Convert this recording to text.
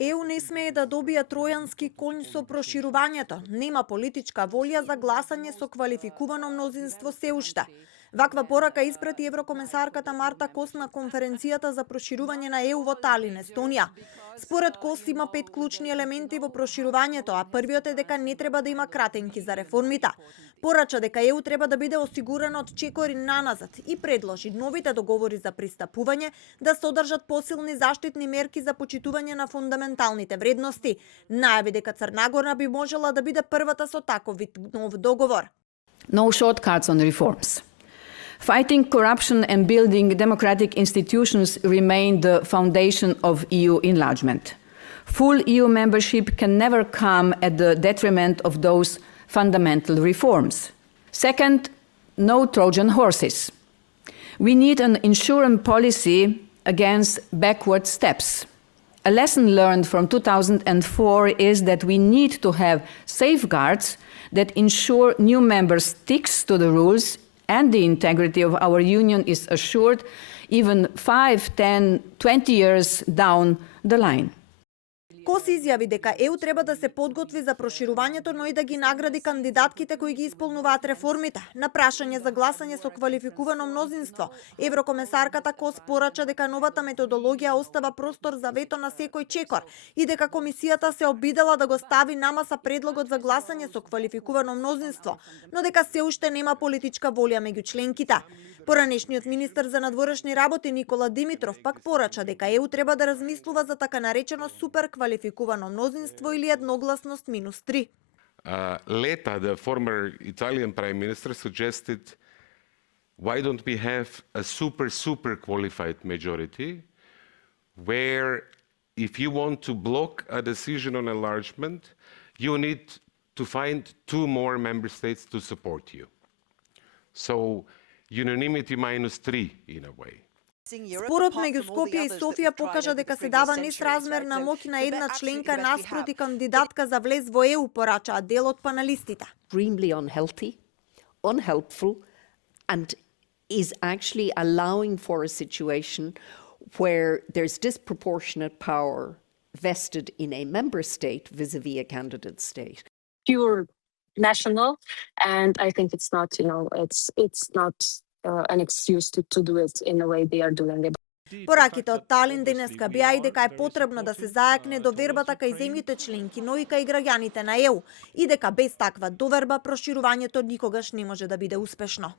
ЕУ не смее да добија тројански конј со проширувањето. Нема политичка волја за гласање со квалификувано мнозинство се уште. Ваква порака испрати еврокомесарката Марта Кос на конференцијата за проширување на ЕУ во Талин, Естонија. Според Кос има 5 клучни елементи во проширувањето, а првиот е дека не треба да има кратенки за реформите. Порача дека ЕУ треба да биде осигурена од чекори наназад и предложи новите договори за пристапување да содржат посилни заштитни мерки за почитување на фундаменталните вредности. Најави дека Црна Гора би можела да биде првата со таков вид нов договор. No shortcuts on reforms. Fighting corruption and building democratic institutions remain the foundation of EU enlargement. Full EU membership can never come at the detriment of those fundamental reforms. Second, no Trojan horses. We need an insurance policy against backward steps. A lesson learned from 2004 is that we need to have safeguards that ensure new members stick to the rules and the integrity of our union is assured even 5, 10, 20 years down the line. Кос изјави дека ЕУ треба да се подготви за проширувањето, но и да ги награди кандидатките кои ги исполнуваат реформите. На прашање за гласање со квалификувано мнозинство, еврокомесарката Кос порача дека новата методологија остава простор за вето на секој чекор и дека комисијата се обидела да го стави на маса предлогот за гласање со квалификувано мнозинство, но дека се уште нема политичка волја меѓу членките. Поранешниот министер за надворешни работи Никола Димитров пак порача дека ЕУ треба да размислува за така наречено супер квалификувано мнозинство или едногласност -3. Later, the former Italian prime minister suggested, why don't we have a super qualified majority, where if you want to block a decision on enlargement, you need to find 2 more member states to support you. So, unanimity -3 in a way. Спорот меѓу Скопје и Софија покажа дека се дава несразмерна моќ на една членка наспроти кандидатка за влез во ЕУ, порачаа дел од паналистите. Extremely unhealthy, unhelpful, and is actually allowing for a situation where there's disproportionate power vested in a member state vis-a-vis a candidate state. Pure national, and I think it's not, it's not an excuse to do it in the way they are doing it. Пораките од Талин денеска беа и дека е потребно да се зајакне довербата кај земјите членки, но и кај граѓаните на ЕУ, и дека без таква доверба проширувањето никогаш не може да биде успешно.